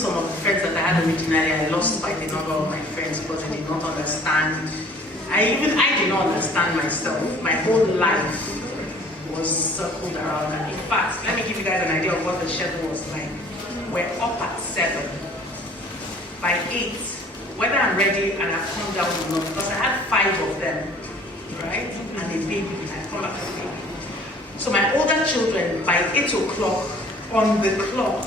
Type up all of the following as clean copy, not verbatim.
some of the friends that I had originally, I lost by the number of my friends because they did not understand. I did not understand myself. My whole life was circled around that. In fact, let me give you guys an idea of what the schedule was like. We're up at 7. By 8, whether I'm ready and I've come down or not, because I had 5 of them, right? And a baby, I come back as a baby. So my older children, by 8 o'clock on the clock,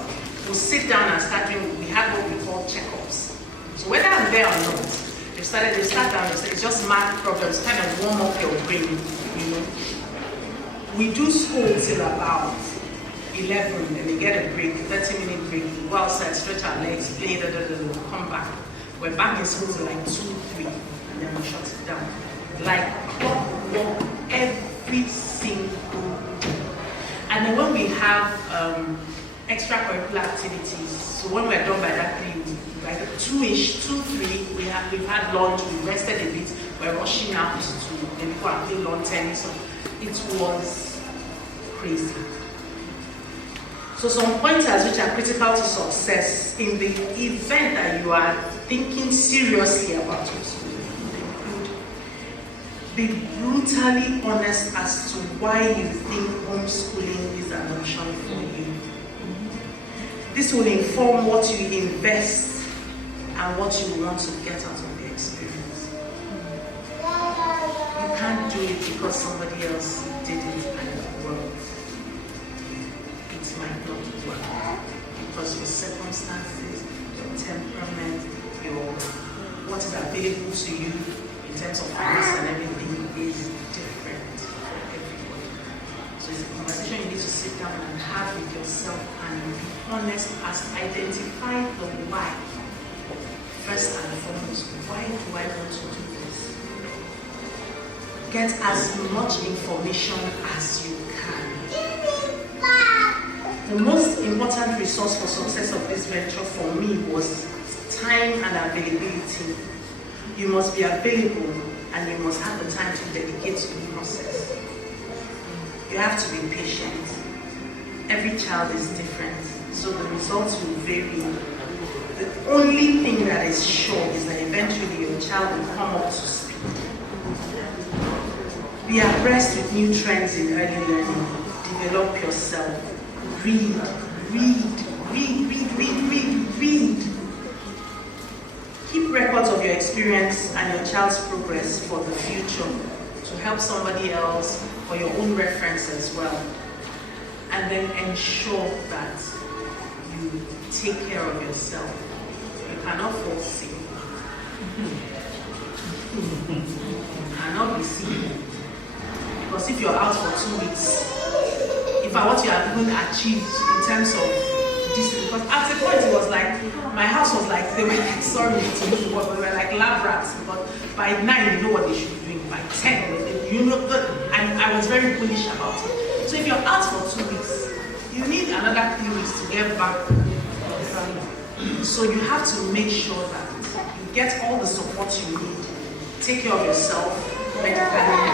will sit down and start doing, we had what we call checkups. So whether I'm there or not, they start down, it's just math problems, kind of warm up your brain, you know. We do school till about 11, and they get a break, 30-minute break. We go outside, stretch our legs, play, come back. We're back in school till like 2, 3, and then we shut it down. Like clockwork every single day. And then when we have extracurricular activities, so when we're done by that 3, like 2-ish, 2, 3, we've had lunch, we rested a bit, we're rushing out to maybe go and play lawn tennis. So it was crazy. So some pointers which are critical to success in the event that you are thinking seriously about your school include: be brutally honest as to why you think homeschooling is an option for you. This will inform what you invest and what you want to get out of the experience. You can't do it because somebody else did it and it worked. It might not work because your circumstances, your temperament, what is available to you in terms of finance and everything is different for everybody. So it's a conversation you need to sit down and have with yourself and be honest as identify the why. First and foremost, why do I want to do this? Get as much information as you can. The most important resource for success of this venture for me was time and availability. You must be available and you must have the time to dedicate to the process. You have to be patient. Every child is different, so the results will vary. The only thing that is sure is that eventually your child will come up to speed. Be abreast with new trends in early learning. Develop yourself. Read. Keep records of your experience and your child's progress for the future to help somebody else or your own reference as well. And then ensure that you take care of yourself. You cannot fall sick. You cannot be sick. Because if you're out for 2 weeks, if what you have even achieved in terms of this, because at a point it was like, my house was like, they were like, sorry to use the word, but they were like lab rats. But by 9, you know what they should be doing. By 10, you know, and I was very bullish about it. So if you're out for 2 weeks, you need another 3 weeks to get back. So you have to make sure that you get all the support you need. Take care of yourself, medically,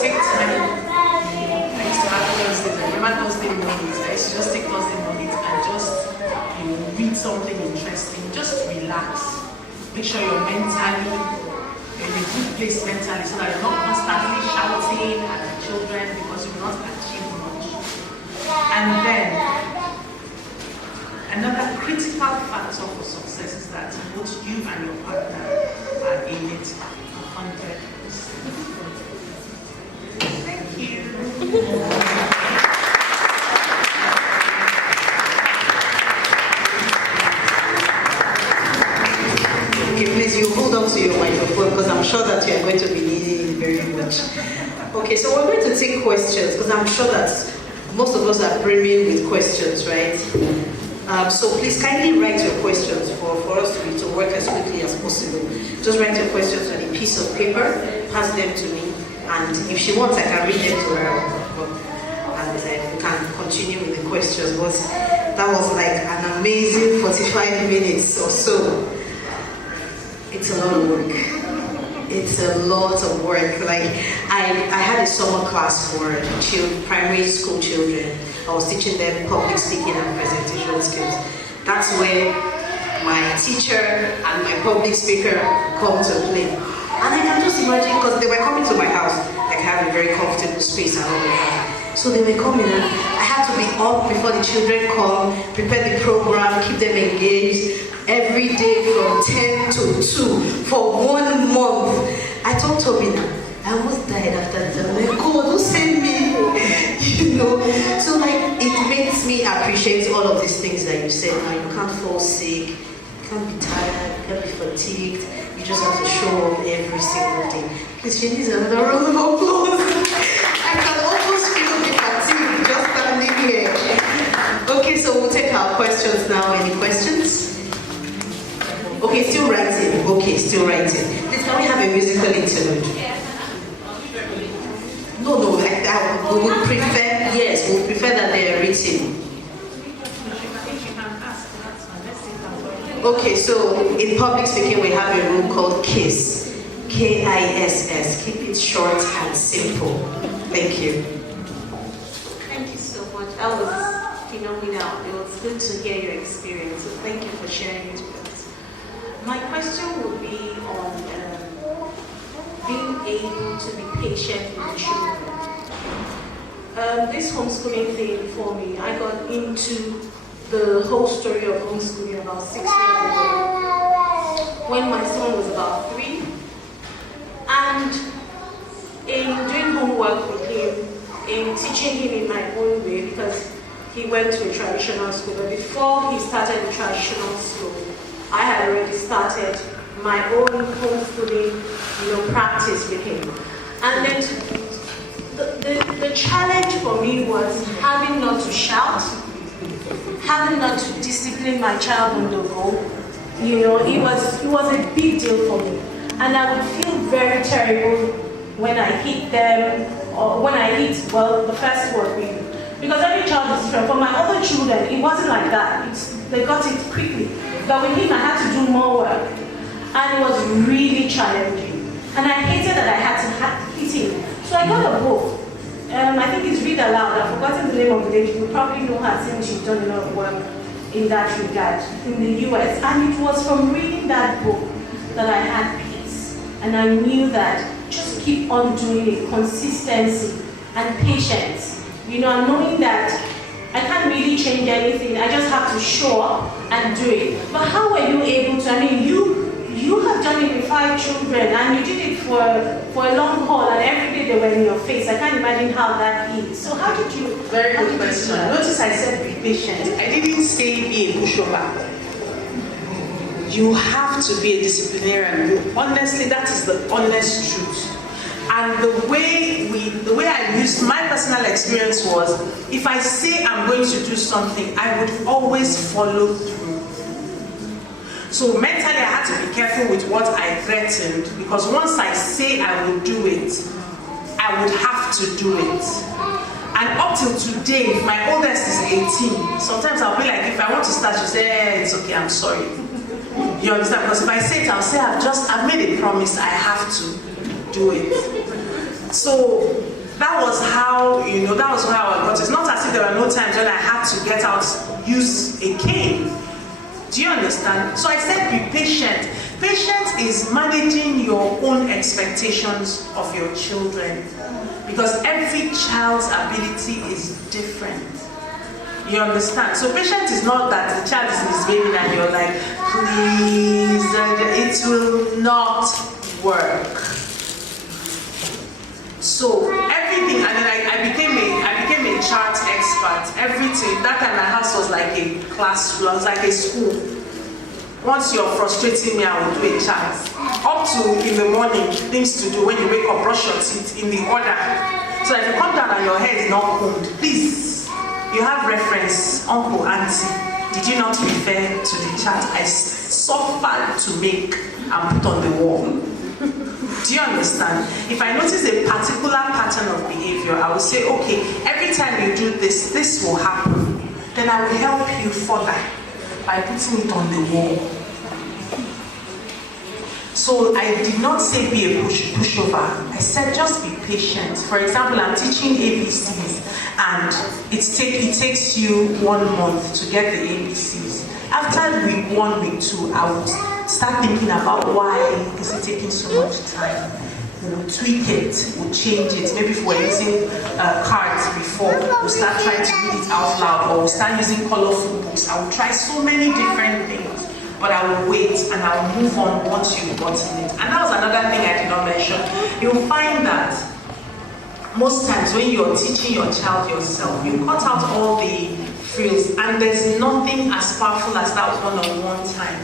take time. I used to have Thursdays, I remember Thursday mornings. I used to just take Thursday mornings and just read something interesting. Just relax. Make sure you're mentally in a good place mentally so that you're not constantly shouting at the children because you will not achieve much. And then another critical factor for success is that both you and your partner are in it 100%. Thank you. Okay, please, you hold on to your microphone because I'm sure that you are going to be needing it very much. Okay, so we're going to take questions because I'm sure that most of us are brimming with questions, right? So please kindly write your questions for us to work as quickly as possible. Just write your questions on a piece of paper, pass them to me, and if she wants, I can read them to her. And we can continue with the questions. But that was like an amazing 45 minutes or so. It's a lot of work. It's a lot of work. Like I had a summer class for primary school children. I was teaching them public speaking and presentation skills. That's where my teacher and my public speaker come to play. And I can just imagine, because they were coming to my house, like I have a very comfortable space and all of that. So they were coming and I had to be up before the children come, prepare the program, keep them engaged every day from 10 to 2 for 1 month. I told Toby, I almost died after that. I'm like, God, don't send me, you know. So like, it makes me appreciate all of these things that you said. Now you can't fall sick, you can't be tired, you can't be fatigued. You just have to show up every single day. Please, she needs another round of applause. I can almost feel the fatigue just standing here. Okay, so we'll take our questions now. Any questions? Okay, still writing. Okay, still writing. Please, can we have a musical interlude? No, we would prefer, yes, we would prefer that they are written. Okay, so in public speaking, we have a rule called KISS. K-I-S-S. Keep it short and simple. Thank you. Thank you so much. That was phenomenal. It was good to hear your experience. So thank you for sharing it with us. My question would be on being able to be patient with the children. This homeschooling thing for me, I got into the whole story of homeschooling about 6 years ago when my son was about 3. And in doing homework with him, in teaching him in my own way, because he went to a traditional school, but before he started the traditional school, I had already started my own homeschooling, practice with him. And then the challenge for me was having not to shout, having not to discipline my child on the go. It was a big deal for me. And I would feel very terrible when I hit them, or when I hit, the first word really. Because every child is different. For my other children, it wasn't like that. They got it quickly. But with him, I had to do more work. And it was really challenging. And I hated that I had to hit him. So I got a book. I think it's Read Aloud. I've forgotten the name of the lady. You probably know her since she's done a lot of work in that regard in the US. And it was from reading that book that I had peace. And I knew that just keep on doing it, consistency and patience. Knowing that I can't really change anything. I just have to show up and do it. But how were you able to? You have done it with 5 children, and you did it for a long haul, and every day they were in your face. I can't imagine how that is. So how did you? Very good question. Notice I said be patient. I didn't say be a pushover. You have to be a disciplinarian. Honestly, that is the honest truth. And the way I used my personal experience was, if I say I'm going to do something, I would always follow through. So mentally, I had to be careful with what I threatened, because once I say I will do it, I would have to do it. And up till today, my oldest is 18. Sometimes I'll be like, if I want to start, she say, it's okay, I'm sorry. You understand? Because if I say it, I'll say I've made a promise, I have to do it. So that was how I got it. It's not as if there were no times when I had to get out, use a cane. Do you understand? So I said be patient. Patience is managing your own expectations of your children, because every child's ability is different. You understand? So patience is not that the child is misbehaving and you're like, please, it will not work. So everything, and then I became a chart expert. Everything. That time my house was like a classroom, it was like a school. Once you're frustrating me, I will do a chart. Up to in the morning, things to do when you wake up, brush your teeth in the order. So if you come down and your hair is not combed, please, you have reference, uncle, auntie. Did you not refer to the chart I suffered to make and put on the wall? Do you understand? If I notice a particular pattern of behavior, I will say, okay, every time you do this, this will happen. Then I will help you further by putting it on the wall. So I did not say be a pushover. I said just be patient. For example, I'm teaching ABCs and it takes you 1 month to get the ABCs. After week 1, week 2, I would start thinking about why is it taking so much time. We'll tweak it, we'll change it. Maybe if we're using cards before, we'll start trying to read it out loud, or we'll start using colorful books. I will try so many different things, but I will wait and I will move on once you've gotten it. And that was another thing I did not mention. You'll find that most times when you're teaching your child yourself, you cut out all the frills, and there's nothing as powerful as that one-on-one time.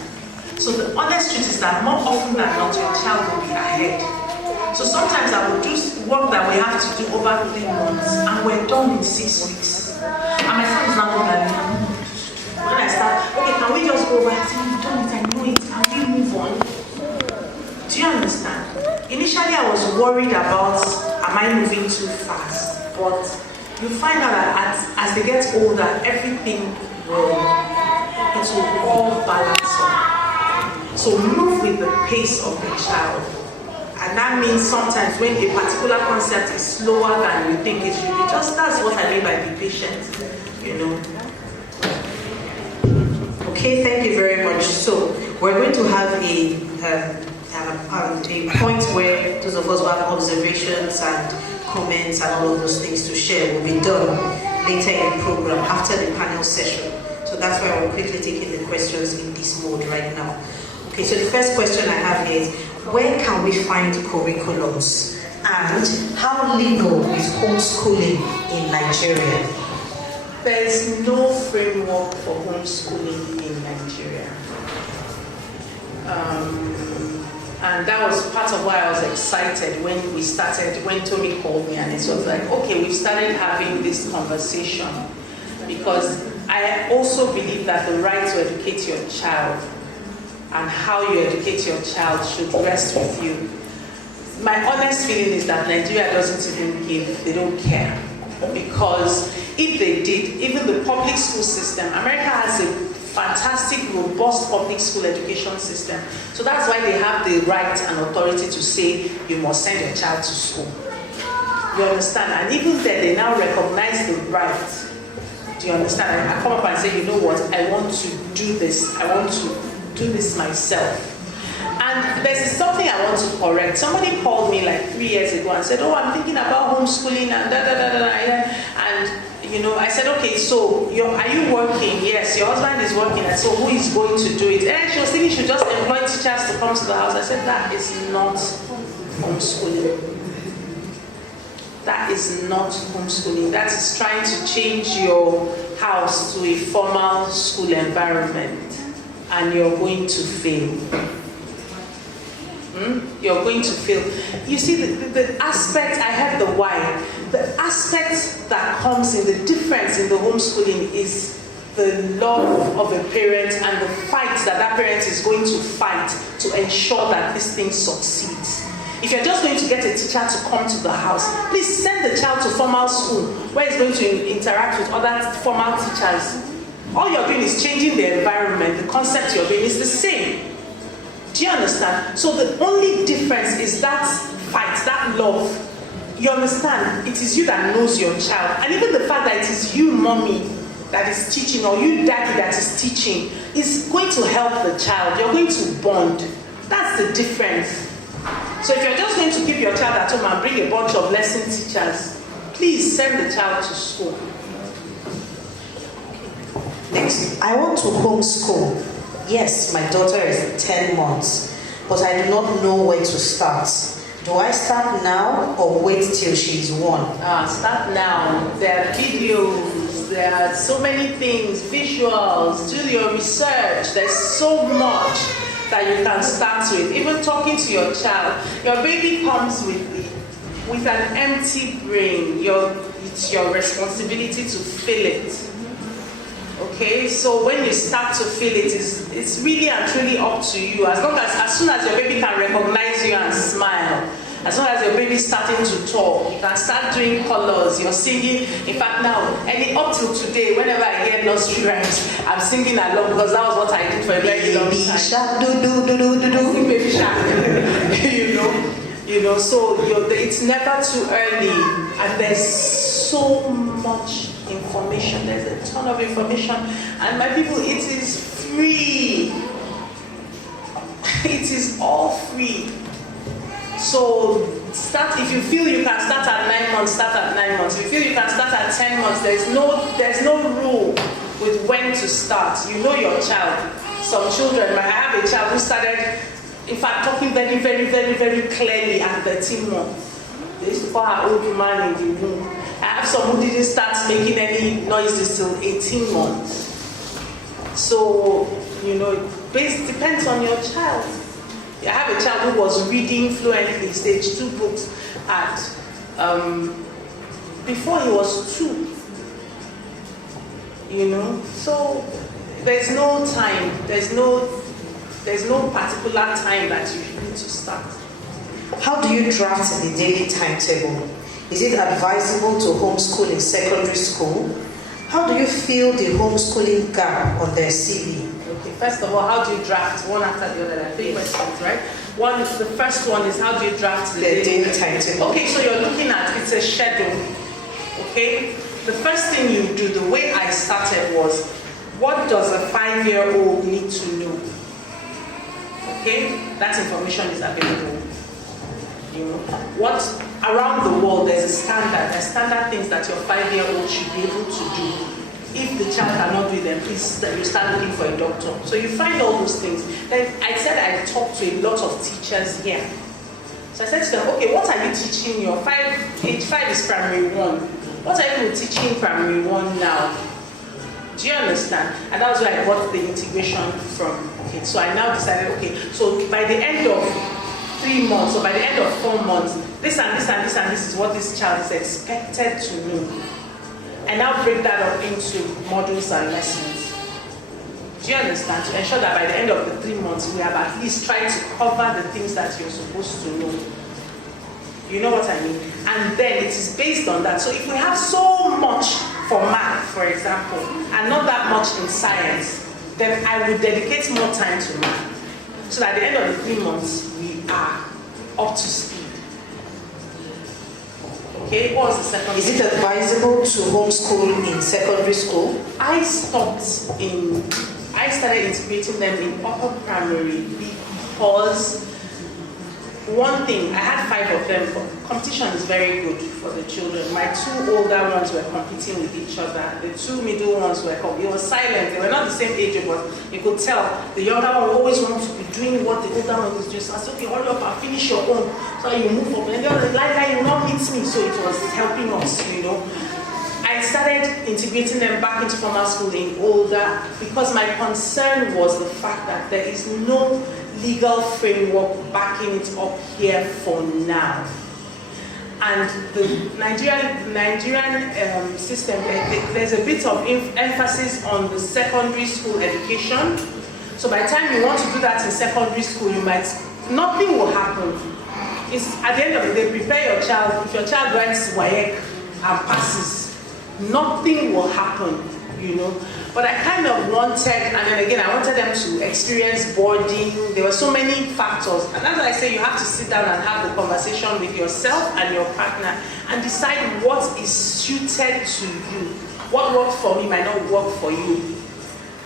So the honest truth is that more often than not, your child will be ahead. So sometimes I will do work that we have to do over 3 months, and we're done in 6 weeks. And my son is now going like, when I start, okay, can we just go over? I say, you've done it, I know it, can we move on? Do you understand? Initially, I was worried about, am I moving too fast? But you find out that as they get older, everything will all balance up. So move with the pace of the child. And that means sometimes when a particular concept is slower than you think it should be, just that's what I mean by be patient, you know. Okay, thank you very much. So we're going to have a point where those of us who have observations and comments and all of those things to share will be done later in the program after the panel session. So that's why we're quickly taking the questions in this mode right now. Okay, so the first question I have here is, where can we find curriculums, and how legal is homeschooling in Nigeria? There's no framework for homeschooling in Nigeria. And that was part of why I was excited when Tommy called me, and it was like, okay, we've started having this conversation, because I also believe that the right to educate your child and how you educate your child should rest with you. My honest feeling is that Nigeria doesn't even give, they don't care. Because if they did, even the public school system, America has a fantastic, robust public school education system. So that's why they have the right and authority to say, you must send your child to school. You understand? And even there, they now recognize the right. Do you understand? I come up and say, you know what, I want to do this. I want to do this myself. And there's something I want to correct. Somebody called me like 3 years ago and said, oh, I'm thinking about homeschooling and and you know, I said, okay, so are you working? Yes, your husband is working, and so who is going to do it? And she was thinking she should just employ teachers to come to the house. I said, that is not homeschooling. That is not homeschooling. That is trying to change your house to a formal school environment, and you're going to fail. You're going to fail. You see, the aspect, I have the why. The aspect that comes in, the difference in the homeschooling is the love of a parent and the fight that parent is going to fight to ensure that this thing succeeds. If you're just going to get a teacher to come to the house, please send the child to formal school where he's going to interact with other formal teachers. All you're doing is changing the environment. The concept you're doing is the same. Do you understand? So the only difference is that fight, that love. You understand? It is you that knows your child. And even the fact that it is you, mommy, that is teaching, or you, daddy, that is teaching, is going to help the child. You're going to bond. That's the difference. So if you're just going to keep your child at home and bring a bunch of lesson teachers, please send the child to school. Next, I want to homeschool. Yes, my daughter is 10 months, but I do not know where to start. Do I start now or wait till she's 1? Start now. There are videos, there are so many things, visuals, do your research. There's so much that you can start with. Even talking to your child. Your baby comes with an empty brain. It's your responsibility to fill it. Okay, so when you start to feel it, it's really and truly up to you. As soon as your baby can recognize you and smile, as soon as your baby is starting to talk, you can start doing colors, you're singing. In fact, now, up till today, whenever I get nursery rhymes, I'm singing along, because that was what I did for a very long time. Baby shark, do do do do do do. Baby shark. you know. So it's never too early, and there's so much information. There's a ton of information, and my people, it is free. It is all free. So start, if you feel you can start at 9 months, start at 9 months. If you feel you can start at 10 months, there's no rule with when to start. You know your child. Some children, I have a child who started, in fact, talking very, very, very, very clearly at 13 months. They used to call her old man in the room. I have some who didn't start making any noises till 18 months. So, you know, it depends on your child. I have a child who was reading fluently, stage 2 books at, before he was 2. You know, so there's no time, there's no particular time that you need to start. How do you draft the daily timetable? Is it advisable to homeschool in secondary school? How do you feel the homeschooling gap on their CV? Okay, first of all, how do you draft one after the other? There are 3 questions, right? The first one is how do you draft the daily timetable? Okay, so you're looking at, it's a schedule. Okay? The first thing you do, the way I started was, what does a 5-year-old need to know? Okay? That information is available. You know, what around the world there's a standard. There's standard things that your 5-year-old should be able to do. If the child cannot do them, please you start looking for a doctor. So you find all those things. Then I said I talked to a lot of teachers here. So I said to them, okay, what are you teaching your age 5 is primary 1. What are you teaching primary 1 now? Do you understand? And that was where I got the integration from. Okay, so I now decided, okay, so by the end of 3 months or by the end of 4 months, this and this and this and this is what this child is expected to know. And now break that up into modules and lessons. Do you understand? To ensure that by the end of the 3 months, we have at least tried to cover the things that you're supposed to know. You know what I mean? And then it is based on that. So if we have so much for math, for example, and not that much in science, then I would dedicate more time to math. So that at the end of the 3 months, we are up to speed. Okay, what was the second? Is it advisable to homeschool in secondary school? I started integrating them in upper primary because one thing, I had 5 of them, but competition is very good for the children. My 2 older ones were competing with each other. The 2 middle ones were competing. It was silent. They were not the same age, but you could tell the younger one always wants to be doing what the older one is doing. So I said, okay, hurry up and finish your own. So you move up. And the other like, you will not meet me. So it was helping us, you know. I started integrating them back into formal school in older because my concern was the fact that there is no legal framework backing it up here for now. And the Nigerian system, there's a bit of emphasis on the secondary school education. So by the time you want to do that in secondary school, nothing will happen. It's at the end of the day, prepare your child. If your child writes WAEC and passes, nothing will happen, you know. But I kind of wanted, and then again, I wanted them to experience boarding. There were so many factors. And that's why I say you have to sit down and have the conversation with yourself and your partner and decide what is suited to you. What worked for me might not work for you.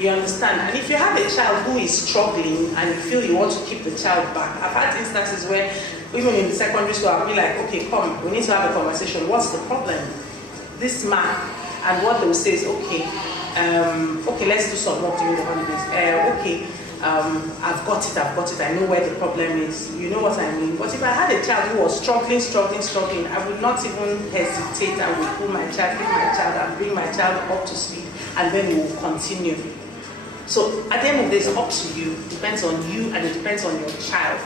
You understand? And if you have a child who is struggling and you feel you want to keep the child back, I've had instances where, even in the secondary school, I'll be like, okay, come, we need to have a conversation. What's the problem? This math, and what they will say is, okay, okay, let's do some work during the holidays. Okay, I've got it, I know where the problem is. You know what I mean? But if I had a child who was struggling, I would not even hesitate. I would pull my child, take my child, and bring my child up to speed, and then we will continue. So at the end of the day, it's up to you. It depends on you, and it depends on your child.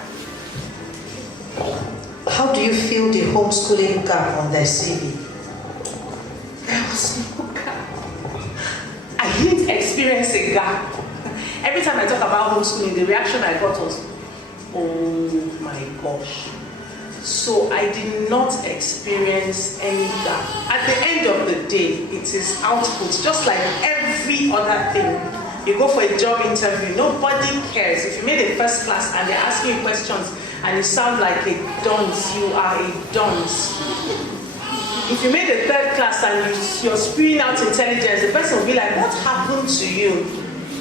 How do you feel the homeschooling gap on their CV? There was no gap. I didn't experience a gap. Every time I talk about homeschooling, the reaction I got was, oh my gosh. So I did not experience any gap. At the end of the day, it is output, just like every other thing. You go for a job interview, nobody cares. If you made a first class and they're asking you questions and you sound like a dunce, you are a dunce. If you made a third class and you're spewing out intelligence, the person will be like, what happened to you?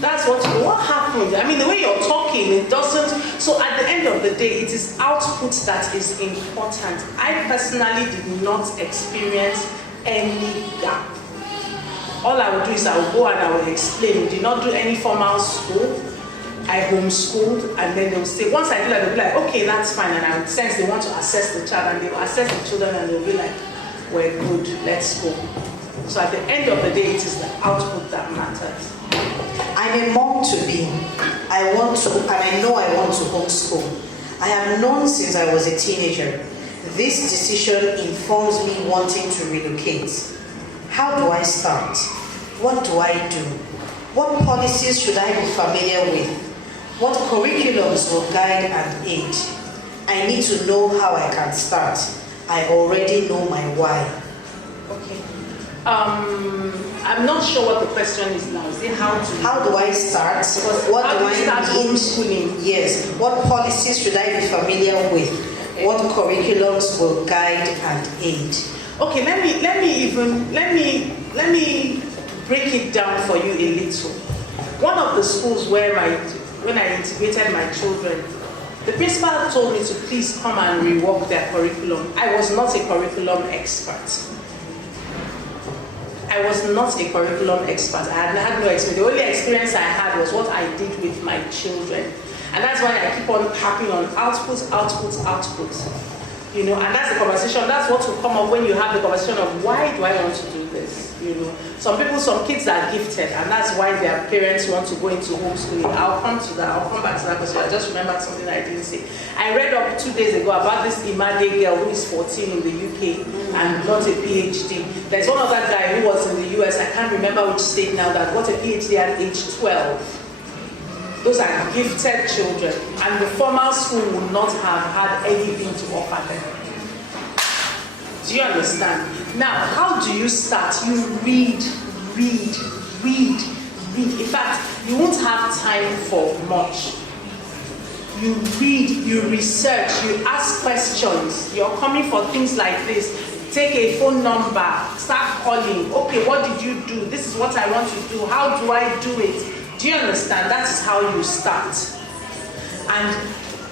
That's what happened. I mean, the way you're talking, it doesn't. So at the end of the day, it is output that is important. I personally did not experience any gap. All I would do is I would go and I would explain. We did not do any formal school. I homeschooled, and then they would say, once I do that, they'll be like, okay, that's fine. And I would sense they want to assess the child, and they will assess the children, and they'll be like, we're good, let's go. So at the end of the day, it is the output that matters. I'm a mom to be. I want to, and I know I want to homeschool. I have known since I was a teenager. This decision informs me wanting to relocate. How do I start? What do I do? What policies should I be familiar with? What curriculums will guide and aid? I need to know how I can start. I already know my why. Okay. I'm not sure what the question is now. Is it how do I start? What do I start homeschooling? Yes. What policies should I be familiar with? What curriculums will guide and aid? Okay, let me break it down for you a little. One of the schools where when I integrated my children, the principal told me to please come and rework their curriculum. I was not a curriculum expert. I was not a curriculum expert. I had no experience. The only experience I had was what I did with my children. And that's why I keep on harping on output. You know, and that's the conversation. That's what will come up when you have the conversation of why do I want to do this? You know, some kids are gifted, and that's why their parents want to go into homeschooling. I'll come to that. I'll come back to that because I just remembered something I didn't say. I read up 2 days ago about this Imade girl who is 14 in the UK and got a PhD. There's one other guy who was in the US. I can't remember which state now that got a PhD at age 12. Those are gifted children, and the formal school would not have had anything to offer them. Do you understand? Now, how do you start? You read. In fact, you won't have time for much. You read, you research, you ask questions. You're coming for things like this. Take a phone number, start calling. Okay, what did you do? This is what I want to do. How do I do it? Do you understand? That is how you start. And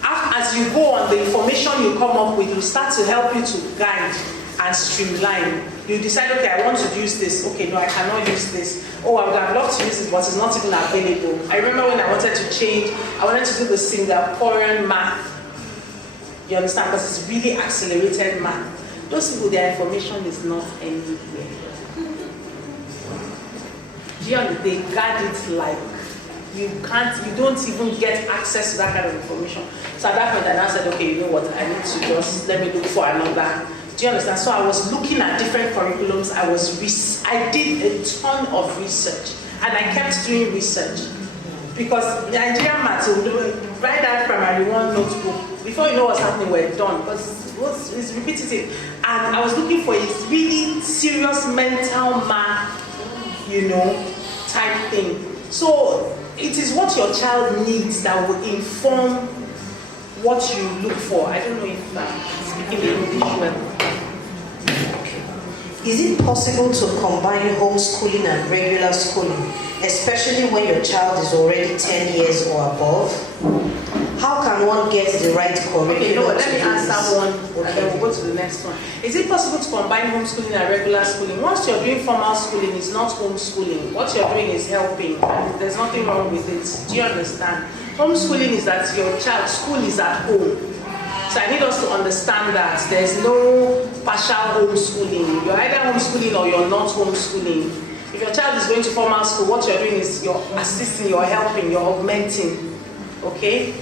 as you go on, the information you come up with will start to help you to guide and streamline. You decide, okay, I want to use this. Okay, no, I cannot use this. Oh, I would have loved to use it, but it's not even available. I remember when I wanted to change, I wanted to do the Singaporean math. You understand? Because it's really accelerated math. Those people, their information is not anywhere. Do you understand? They guard it like you don't even get access to that kind of information. So at that point, I now said, okay, you know what? I need to just let me look for another. Do you understand? So I was looking at different curriculums. I did a ton of research, and I kept doing research because Nigerian maths will do it. Write that primary 1 notebook. Before you know what's happening, we're done because it's repetitive. And I was looking for a really serious mental math, type thing. So it is what your child needs that will inform what you look for. I don't know if I'm speaking the English well. Is it possible to combine homeschooling and regular schooling, especially when your child is already 10 years or above? How can one get the right curriculum? Okay, let me answer one, and then we'll go to the next one. Is it possible to combine homeschooling and regular schooling? Once you're doing formal schooling, it's not homeschooling. What you're doing is helping, and there's nothing wrong with it. Do you understand? Homeschooling is that your child's school is at home. So I need us to understand that there's no partial homeschooling. You're either homeschooling or you're not homeschooling. If your child is going to formal school, what you're doing is you're assisting, you're helping, you're augmenting. Okay?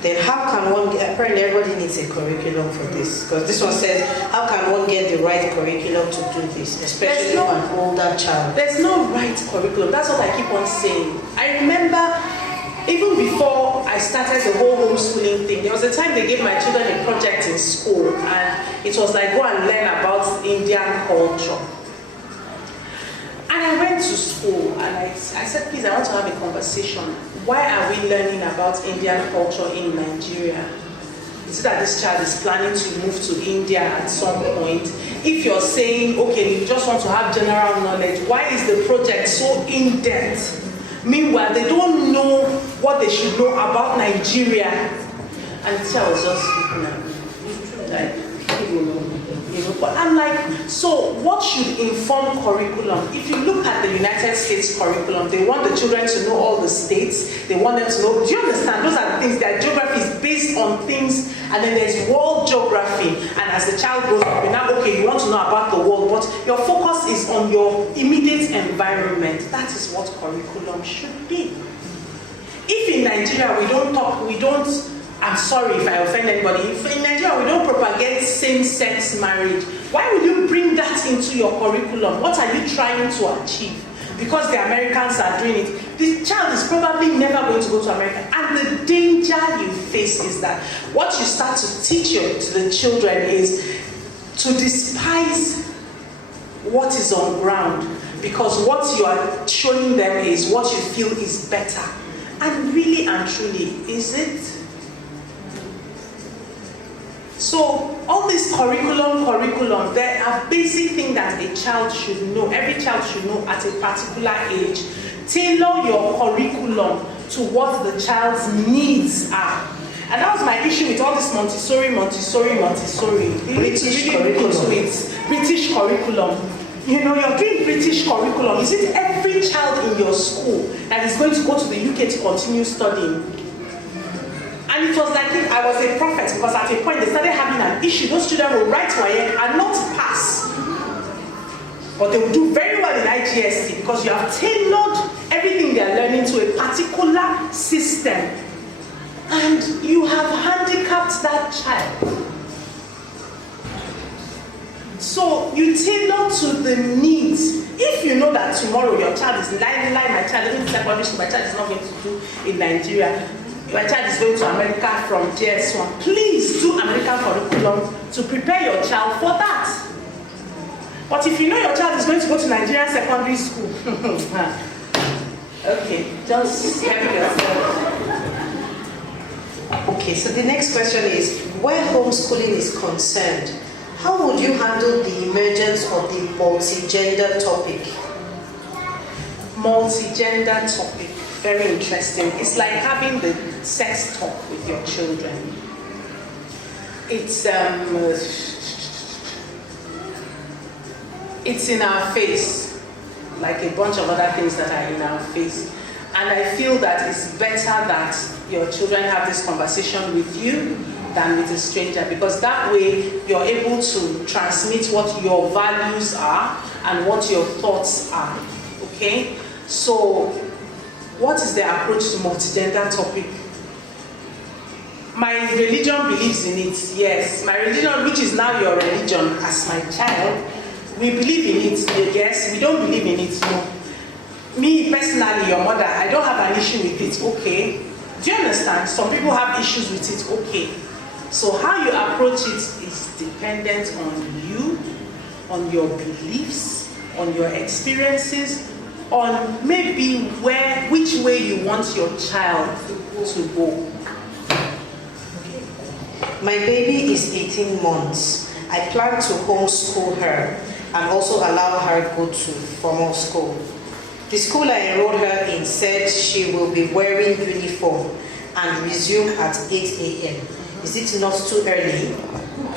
Then how can one get, apparently everybody needs a curriculum for this, because this one says, how can one get the right curriculum to do this, especially for an older child? There's no right curriculum. That's what I keep on saying. I remember even before I started the whole homeschooling thing, there was a time they gave my children a project in school, and it was like, go and learn about Indian culture. And I went to school and I said, please, I want to have a conversation. Why are we learning about Indian culture in Nigeria? Is it that this child is planning to move to India at some point? If you're saying, okay, you just want to have general knowledge, why is the project so in-depth? Meanwhile, they don't know what they should know about Nigeria. And the teacher was just looking at me, like, but I'm like, so what should inform curriculum? If you look at the United States curriculum, they want the children to know all the states. They want them to know, do you understand? Those are the things, their geography is based on things, and then there's world geography. And as the child grows up, now, okay, you want to know about the world, but your focus is on your immediate environment. That is what curriculum should be. If in Nigeria I'm sorry if I offend anybody. If in Nigeria we don't propagate same-sex marriage, why would you bring that into your curriculum? What are you trying to achieve? Because the Americans are doing it. The child is probably never going to go to America. And the danger you face is that what you start to teach to the children is to despise what is on ground. Because what you are showing them is what you feel is better. And really and truly, is it? So all this curriculum, there are basic things that a child should know. Every child should know at a particular age. Tailor your curriculum to what the child's needs are. And that was my issue with all this Montessori. British curriculum. You know, you're doing British curriculum. Is it every child in your school that is going to go to the UK to continue studying? And it was like if I was a prophet, because at a point they started having an issue. Those children will write YEC and not pass. But they will do very well in IGST because you have tailored everything they are learning to a particular system. And you have handicapped that child. So you tailor to the needs. If you know that tomorrow your child is my child is in secondary school, my child is not going to do in Nigeria. My child is going to America from JS1. Please do American curriculum to prepare your child for that. But if you know your child is going to go to Nigerian secondary school, okay, just help yourself. Okay, so the next question is, where homeschooling is concerned, how would you handle the emergence of the multi-gender topic? Multi-gender topic. Very interesting. It's like having the sex talk with your children. It's in our face, like a bunch of other things that are in our face. And I feel that it's better that your children have this conversation with you than with a stranger, because that way you're able to transmit what your values are and what your thoughts are. Okay? So what is the approach to multi-gender topic? My religion believes in it, yes. My religion, which is now your religion as my child, we believe in it, yes. We don't believe in it, no. Me personally, your mother, I don't have an issue with it, okay. Do you understand? Some people have issues with it, okay. So how you approach it is dependent on you, on your beliefs, on your experiences, on maybe which way you want your child to go. My baby is 18 months. I plan to homeschool her and also allow her to go to formal school. The school I enrolled her in said she will be wearing uniform and resume at 8 a.m. Is it not too early?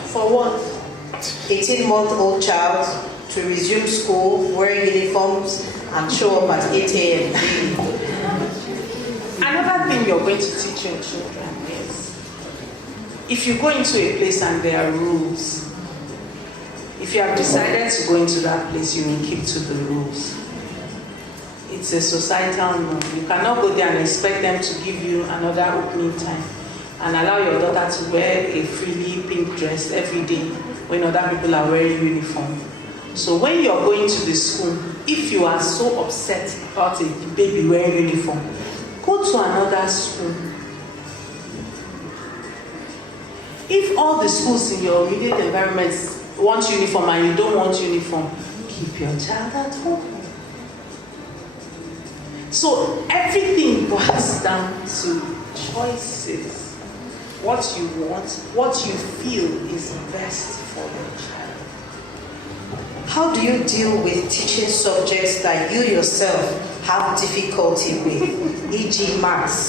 For what? 18-month-old child to resume school, wear uniforms, and show up at 8 a.m. Another thing you're going to teach your children is, if you go into a place and there are rules, if you have decided to go into that place, you will keep to the rules. It's a societal norm. You cannot go there and expect them to give you another opening time and allow your daughter to wear a frilly pink dress every day when other people are wearing uniform. So when you're going to the school, if you are so upset about a baby wearing uniform, go to another school. If all the schools in your immediate environment want uniform and you don't want uniform, keep your child at home. So everything boils down to choices. What you want, what you feel is best for your child. How do you deal with teaching subjects that you yourself have difficulty with, e.g. maths,